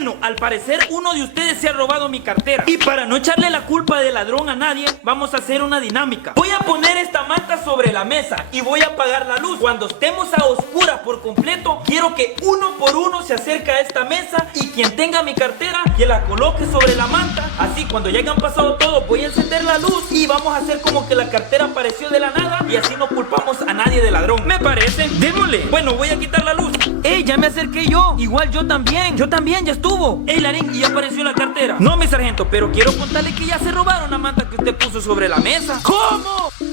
Bueno, al parecer uno de ustedes se ha robado mi cartera. Y para no echarle la culpa de ladrón a nadie, vamos a hacer una dinámica. Voy a poner esta manta sobre la mesa y voy a apagar la luz. Cuando estemos a oscuras por completo, quiero que uno por uno se acerque a esta mesa y quien tenga mi cartera, que la coloque sobre la manta. Así cuando ya hayan pasado todos, voy a encender la luz y vamos a hacer como que la cartera apareció de la nada y así no culpamos a nadie de ladrón. ¿Me parece? Démosle. Bueno, voy a quitar la luz. ¡Ey, ya me acerqué yo! Igual yo también. Yo también, ya estuvo. ¡Ey, Larín! ¿Y ya apareció la cartera? No, mi sargento, pero quiero contarle que ya se robaron la manta que usted puso sobre la mesa. ¿Cómo?